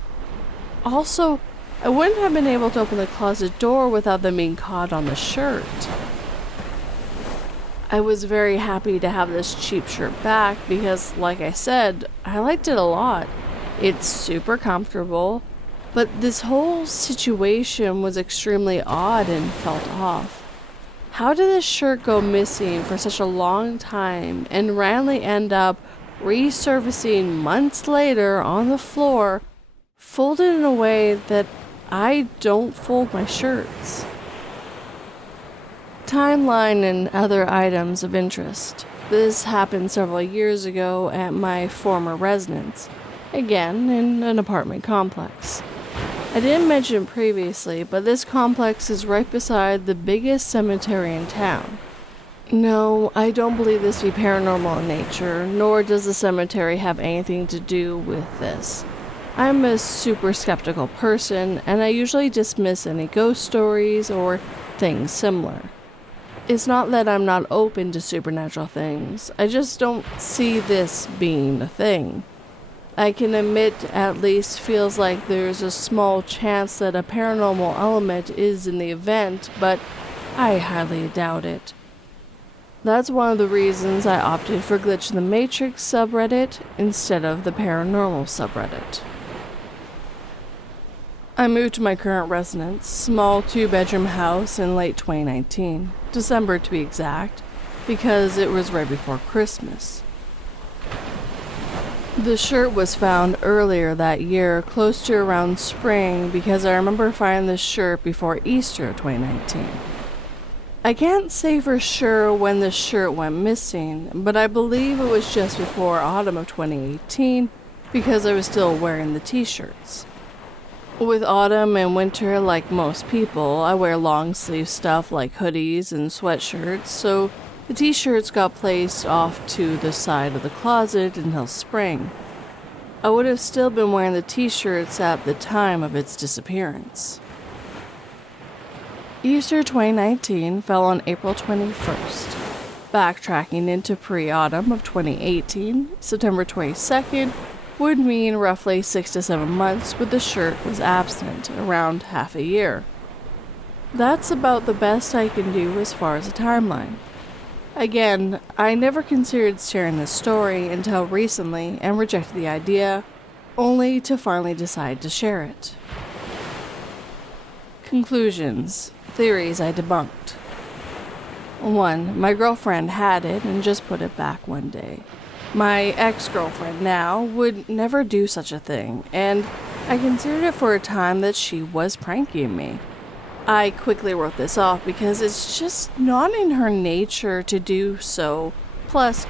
Also, I wouldn't have been able to open the closet door without them being caught on the shirt. I was very happy to have this cheap shirt back because, like I said, I liked it a lot. It's super comfortable, but this whole situation was extremely odd and felt off. How did this shirt go missing for such a long time and randomly end up resurfacing months later on the floor, folded in a way that I don't fold my shirts? Timeline and other items of interest. This happened several years ago at my former residence, again in an apartment complex. I didn't mention previously, but this complex is right beside the biggest cemetery in town. No, I don't believe this to be paranormal in nature, nor does the cemetery have anything to do with this. I'm a super skeptical person, and I usually dismiss any ghost stories or things similar. It's not that I'm not open to supernatural things, I just don't see this being a thing. I can admit at least feels like there's a small chance that a paranormal element is in the event, but I highly doubt it. That's one of the reasons I opted for Glitch in the Matrix subreddit instead of the paranormal subreddit. I moved to my current residence, small 2-bedroom house, in late 2019, December to be exact, because it was right before Christmas. The shirt was found earlier that year, close to around spring, because I remember finding this shirt before Easter of 2019. I can't say for sure when the shirt went missing, but I believe it was just before autumn of 2018, because I was still wearing the t-shirts. With autumn and winter, like most people, I wear long sleeve stuff like hoodies and sweatshirts, so the t-shirts got placed off to the side of the closet until spring. I would have still been wearing the t-shirts at the time of its disappearance. Easter 2019 fell on April 21st. Backtracking into pre-autumn of 2018, September 22nd would mean roughly 6 to 7 months where the shirt was absent, around half a year. That's about the best I can do as far as a timeline. Again, I never considered sharing this story until recently and rejected the idea, only to finally decide to share it. Conclusions. Theories I debunked. 1. My girlfriend had it and just put it back one day. My ex-girlfriend now would never do such a thing, and I considered it for a time that she was pranking me. I quickly wrote this off because it's just not in her nature to do so. Plus,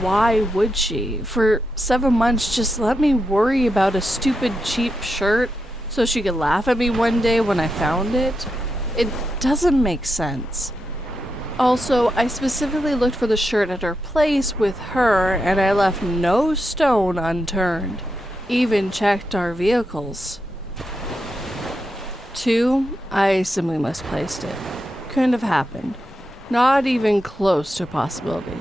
why would she? For 7 months, just let me worry about a stupid cheap shirt so she could laugh at me one day when I found it? It doesn't make sense. Also, I specifically looked for the shirt at her place with her, and I left no stone unturned. Even checked our vehicles. 2. I simply misplaced it. Couldn't have happened. Not even close to a possibility.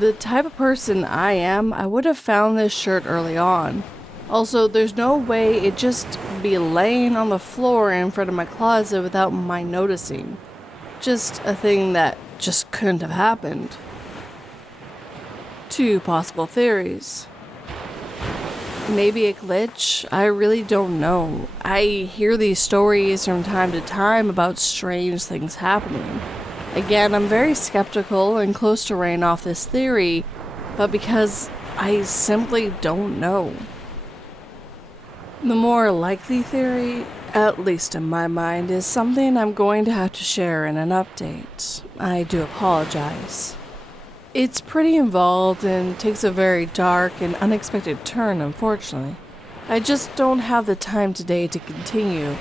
The type of person I am, I would have found this shirt early on. Also, there's no way it'd just be laying on the floor in front of my closet without my noticing. Just a thing that just couldn't have happened. 2 possible theories. Maybe a glitch? I really don't know. I hear these stories from time to time about strange things happening. Again, I'm very skeptical and close to writing off this theory, but because I simply don't know. The more likely theory, at least in my mind, is something I'm going to have to share in an update. I do apologize. It's pretty involved and takes a very dark and unexpected turn, unfortunately. I just don't have the time today to continue,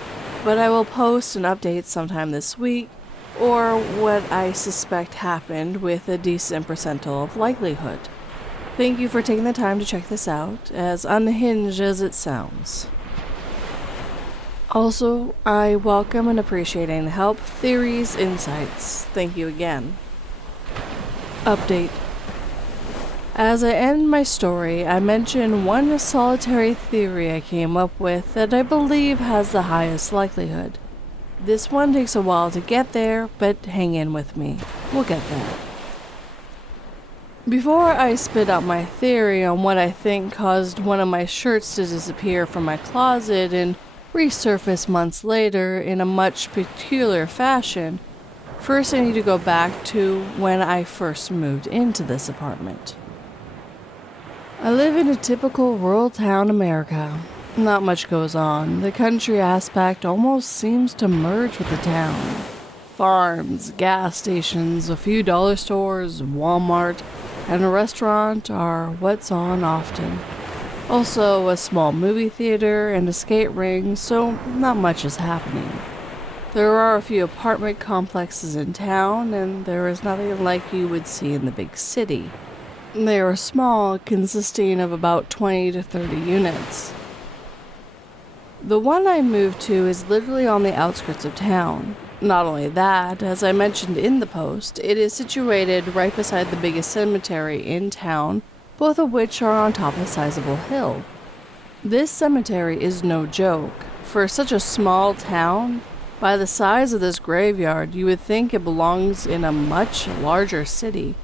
but I will post an update sometime this week, or what I suspect happened with a decent percentile of likelihood. Thank you for taking the time to check this out, as unhinged as it sounds. Also, I welcome and appreciate any help, theories, insights. Thank you again. Update. As I end my story, I mention one solitary theory I came up with that I believe has the highest likelihood. This one takes a while to get there, but hang in with me. We'll get there. Before I spit out my theory on what I think caused one of my shirts to disappear from my closet and resurface months later in a much peculiar fashion, first I need to go back to when I first moved into this apartment. I live in a typical rural town America. Not much goes on. The country aspect almost seems to merge with the town. Farms, gas stations, a few dollar stores, Walmart, and a restaurant are what's on often. Also, a small movie theater and a skate ring, so not much is happening. There are a few apartment complexes in town, and there is nothing like you would see in the big city. They are small, consisting of about 20 to 30 units. The one I moved to is literally on the outskirts of town. Not only that, as I mentioned in the post, it is situated right beside the biggest cemetery in town, both of which are on top of a sizable hill. This cemetery is no joke. For such a small town, by the size of this graveyard, you would think it belongs in a much larger city.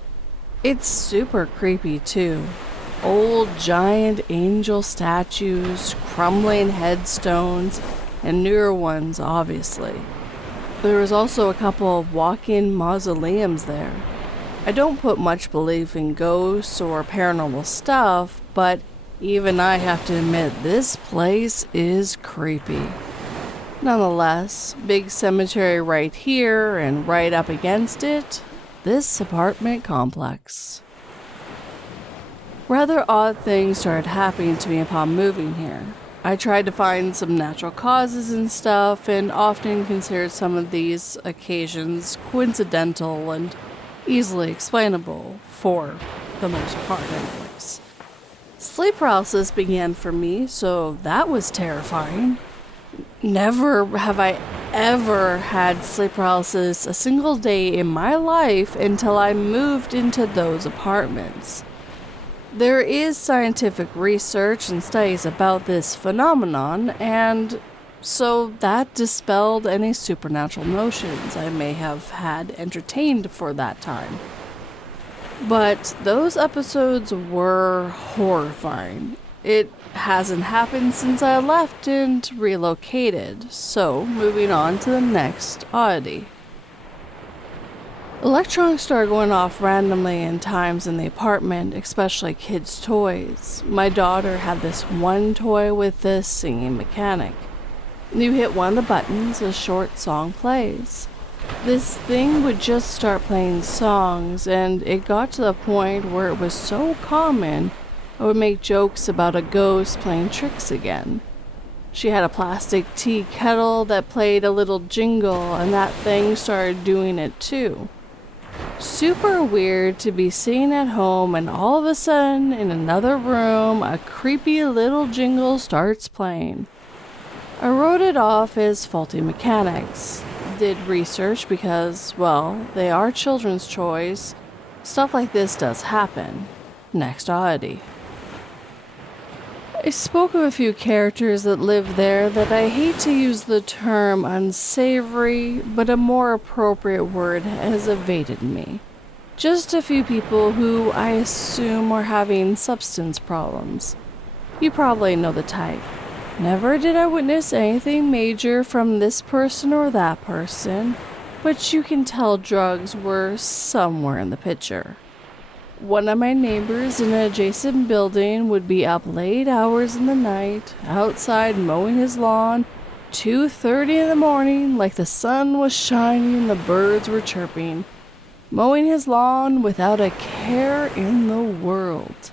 It's super creepy too. Old giant angel statues, crumbling headstones, and newer ones obviously. There is also a couple of walk-in mausoleums there. I don't put much belief in ghosts or paranormal stuff, but even I have to admit this place is creepy. Nonetheless, big cemetery right here and right up against it, this apartment complex. Rather odd things started happening to me upon moving here. I tried to find some natural causes and stuff, and often considered some of these occasions coincidental and easily explainable, for the most part anyways. Sleep paralysis began for me, so that was terrifying. Never have I ever had sleep paralysis a single day in my life until I moved into those apartments. There is scientific research and studies about this phenomenon, and so that dispelled any supernatural notions I may have had entertained for that time. But those episodes were horrifying. It hasn't happened since I left and relocated, so moving on to the next oddity. Electronics started going off randomly in times in the apartment, especially kids' toys. My daughter had this one toy with this singing mechanic. You hit one of the buttons, a short song plays. This thing would just start playing songs, and it got to the point where it was so common, I would make jokes about a ghost playing tricks again. She had a plastic tea kettle that played a little jingle, and that thing started doing it too. Super weird to be sitting at home and all of a sudden in another room a creepy little jingle starts playing. I wrote it off as faulty mechanics. Did research because, well, they are children's toys. Stuff like this does happen. Next oddity. I spoke of a few characters that live there that I hate to use the term unsavory, but a more appropriate word has evaded me. Just a few people who I assume are having substance problems. You probably know the type. Never did I witness anything major from this person or that person, but you can tell drugs were somewhere in the picture. One of my neighbors in an adjacent building would be up late hours in the night, outside mowing his lawn, 2:30 in the morning, like the sun was shining and the birds were chirping, mowing his lawn without a care in the world.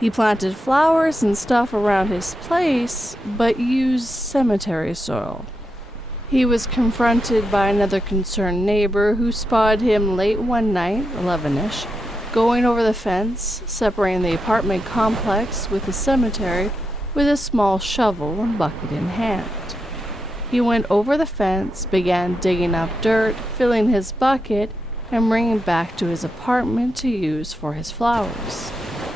He planted flowers and stuff around his place, but used cemetery soil. He was confronted by another concerned neighbor who spotted him late one night, 11ish, going over the fence, separating the apartment complex with the cemetery with a small shovel and bucket in hand. He went over the fence, began digging up dirt, filling his bucket, and bringing it back to his apartment to use for his flowers.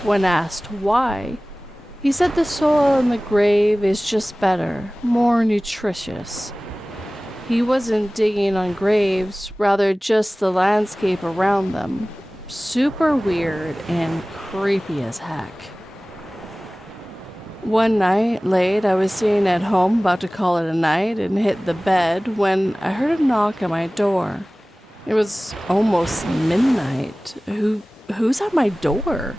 When asked why, he said the soil in the grave is just better, more nutritious. He wasn't digging on graves, rather just the landscape around them. Super weird and creepy as heck. One night, late, I was sitting at home about to call it a night and hit the bed when I heard a knock at my door. It was almost midnight. Who's at my door?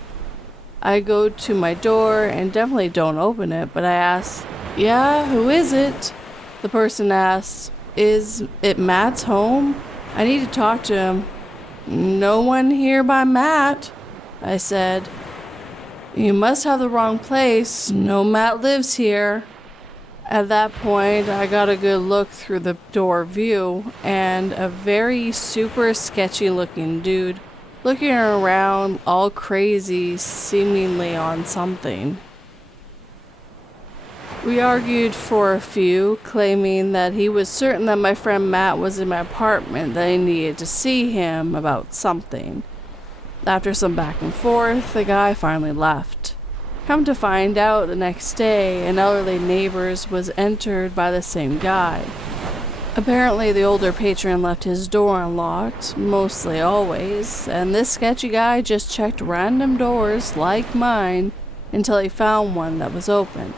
I go to my door and definitely don't open it, but I ask, "Yeah, who is it?" The person asks, "Is it Matt's home? I need to talk to him." "No one here by Matt," I said. "You must have the wrong place. No Matt lives here." At that point, I got a good look through the door view, and a very super sketchy looking dude looking around all crazy, seemingly on something. We argued for a few, claiming that he was certain that my friend Matt was in my apartment, that I needed to see him about something. After some back and forth, the guy finally left. Come to find out, the next day, an elderly neighbor's was entered by the same guy. Apparently, the older patron left his door unlocked, mostly always, and this sketchy guy just checked random doors like mine until he found one that was open.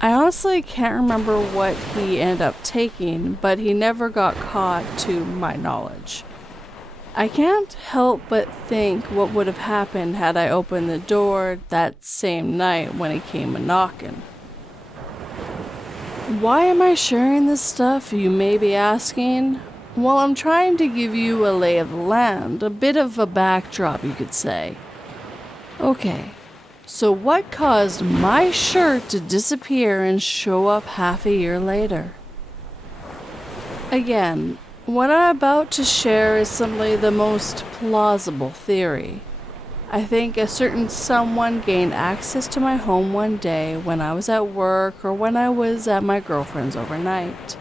I honestly can't remember what he ended up taking, but he never got caught to my knowledge. I can't help but think what would have happened had I opened the door that same night when he came a-knocking. Why am I sharing this stuff, you may be asking? Well, I'm trying to give you a lay of the land, a bit of a backdrop, you could say. Okay, so what caused my shirt to disappear and show up half a year later? Again, what I'm about to share is simply the most plausible theory. I think a certain someone gained access to my home one day when I was at work or when I was at my girlfriend's overnight.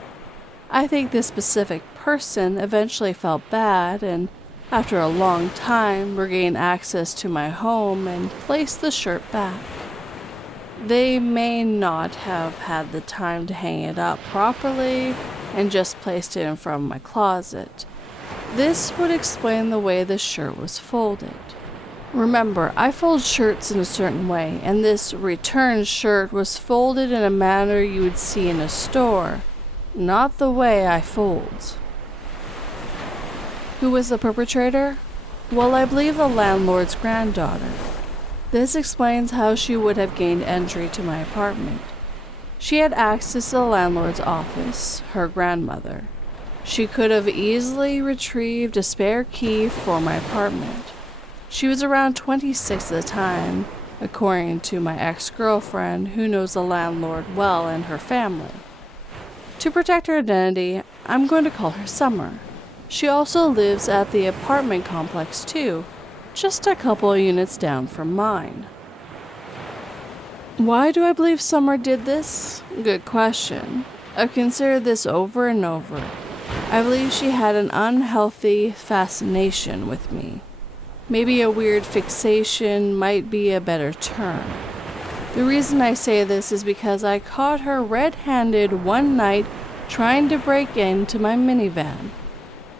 I think this specific person eventually felt bad and, after a long time, regained access to my home and placed the shirt back. They may not have had the time to hang it up properly and just placed it in front of my closet. This would explain the way the shirt was folded. Remember, I fold shirts in a certain way, and this return shirt was folded in a manner you would see in a store, not the way I fold. Who was the perpetrator? Well, I believe the landlord's granddaughter. This explains how she would have gained entry to my apartment. She had access to the landlord's office, her grandmother. She could have easily retrieved a spare key for my apartment. She was around 26 at the time, according to my ex-girlfriend, who knows the landlord well and her family. To protect her identity, I'm going to call her Summer. She also lives at the apartment complex too, just a couple of units down from mine. Why do I believe Summer did this? Good question. I've considered this over and over. I believe she had an unhealthy fascination with me. Maybe a weird fixation might be a better term. The reason I say this is because I caught her red-handed one night trying to break into my minivan.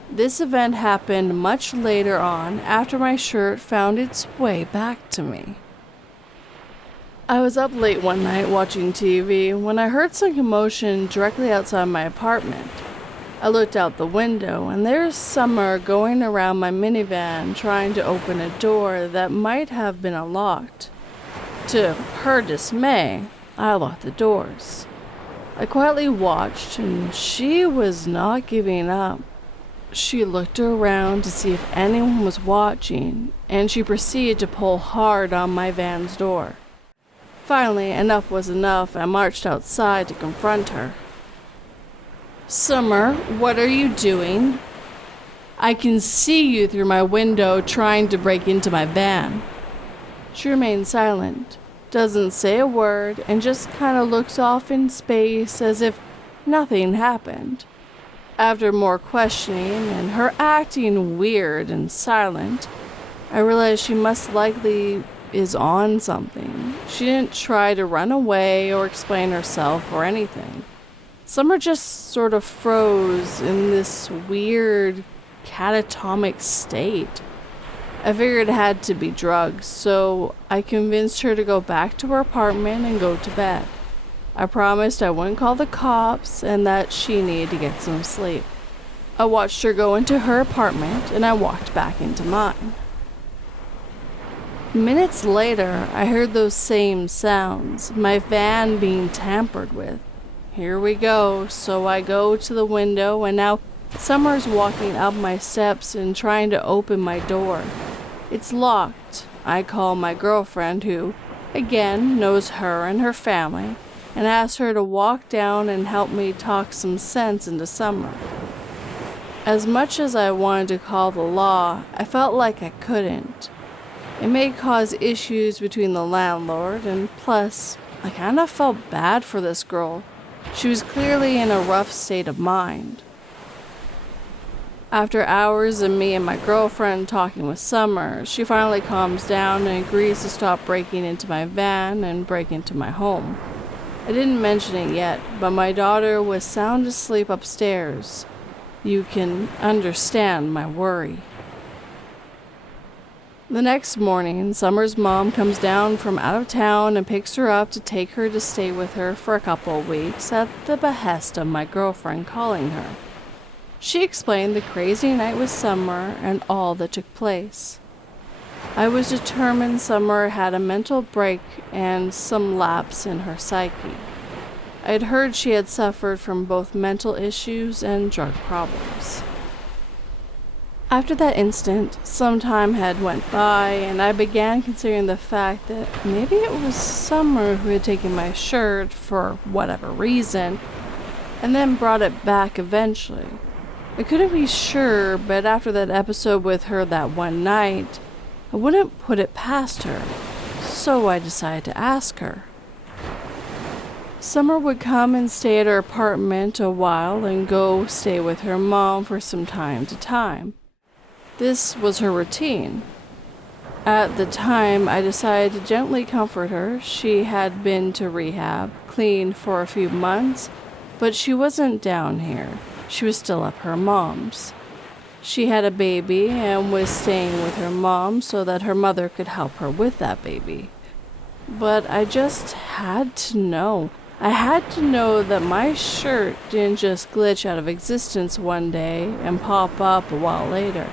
This event happened much later on after my shirt found its way back to me. I was up late one night watching TV when I heard some commotion directly outside my apartment. I looked out the window and there's Summer going around my minivan trying to open a door that might have been unlocked. To her dismay, I locked the doors. I quietly watched and she was not giving up. She looked around to see if anyone was watching and she proceeded to pull hard on my van's door. Finally, enough was enough. I marched outside to confront her. "Summer, what are you doing? I can see you through my window trying to break into my van." She remained silent, doesn't say a word, and just kind of looks off in space as if nothing happened. After more questioning and her acting weird and silent, I realized she most likely is on something. She didn't try to run away or explain herself or anything. Summer just sort of froze in this weird catatonic state. I figured it had to be drugs, so I convinced her to go back to her apartment and go to bed. I promised I wouldn't call the cops and that she needed to get some sleep. I watched her go into her apartment and I walked back into mine. Minutes later, I heard those same sounds, my van being tampered with. Here we go, so I go to the window and now Summer's walking up my steps and trying to open my door. It's locked. I call my girlfriend who, again, knows her and her family, and ask her to walk down and help me talk some sense into Summer. As much as I wanted to call the law, I felt like I couldn't. It may cause issues between the landlord, and plus, I kind of felt bad for this girl. She was clearly in a rough state of mind. After hours of me and my girlfriend talking with Summer, she finally calms down and agrees to stop breaking into my van and break into my home. I didn't mention it yet, but my daughter was sound asleep upstairs. You can understand my worry. The next morning, Summer's mom comes down from out of town and picks her up to take her to stay with her for a couple of weeks at the behest of my girlfriend calling her. She explained the crazy night with Summer and all that took place. I was determined Summer had a mental break and some lapse in her psyche. I had heard she had suffered from both mental issues and drug problems. After that incident, some time had went by, and I began considering the fact that maybe it was Summer who had taken my shirt for whatever reason, and then brought it back eventually. I couldn't be sure, but after that episode with her that one night, I wouldn't put it past her, so I decided to ask her. Summer would come and stay at her apartment a while and go stay with her mom for some time to time. This was her routine. At the time, I decided to gently comfort her. She had been to rehab, cleaned for a few months, but she wasn't down here. She was still at her mom's. She had a baby and was staying with her mom so that her mother could help her with that baby. But I just had to know. I had to know that my shirt didn't just glitch out of existence one day and pop up a while later.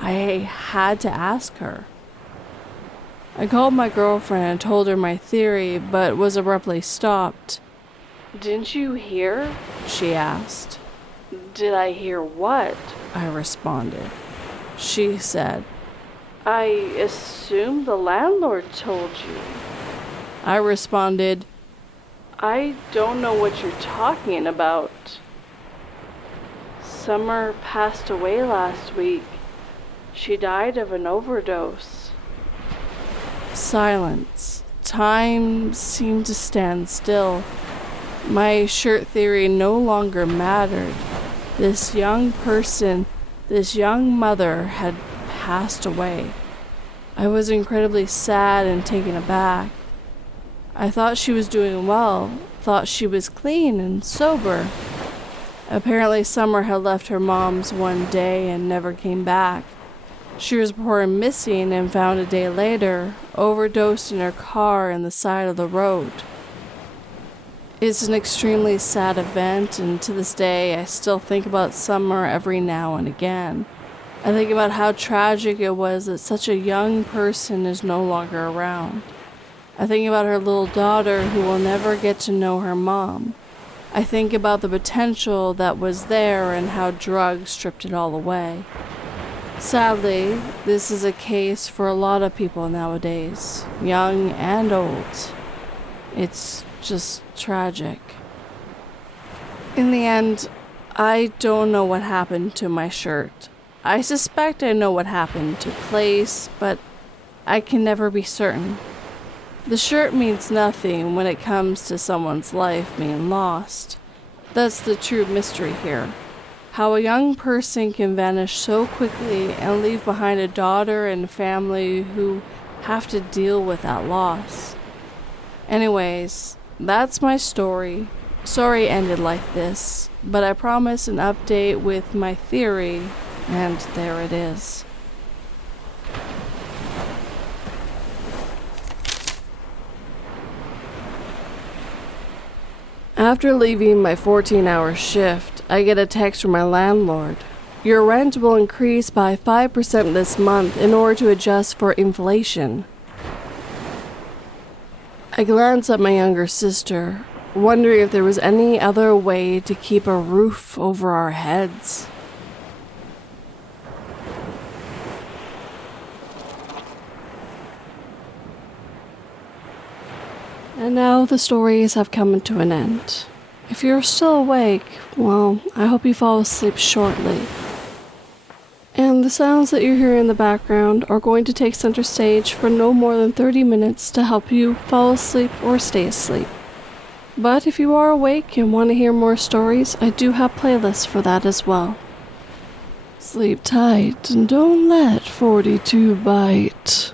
I had to ask her. I called my girlfriend and told her my theory, but was abruptly stopped. "Didn't you hear?" she asked. "Did I hear what?" I responded. She said, "I assume the landlord told you." I responded, "I don't know what you're talking about. Summer passed away last week. She died of an overdose." Silence. Time seemed to stand still. My shirt theory no longer mattered. This young person, this young mother had passed away. I was incredibly sad and taken aback. I thought she was doing well, thought she was clean and sober. Apparently Summer had left her mom's one day and never came back. She was reported missing and found a day later, overdosed in her car in the side of the road. It's an extremely sad event, and to this day I still think about Summer every now and again. I think about how tragic it was that such a young person is no longer around. I think about her little daughter who will never get to know her mom. I think about the potential that was there and how drugs stripped it all away. Sadly, this is a case for a lot of people nowadays, young and old. It's just tragic. In the end, I don't know what happened to my shirt. I suspect I know what happened to place, but I can never be certain. The shirt means nothing when it comes to someone's life being lost. That's the true mystery here. How a young person can vanish so quickly and leave behind a daughter and family who have to deal with that loss. Anyways, that's my story. Sorry it ended like this, but I promise an update with my theory, and there it is. After leaving my 14-hour shift, I get a text from my landlord. Your rent will increase by 5% this month in order to adjust for inflation. I glance at my younger sister, wondering if there was any other way to keep a roof over our heads. And now the stories have come to an end. If you're still awake, well, I hope you fall asleep shortly. And the sounds that you hear in the background are going to take center stage for no more than 30 minutes to help you fall asleep or stay asleep. But if you are awake and want to hear more stories, I do have playlists for that as well. Sleep tight and don't let 42 bite.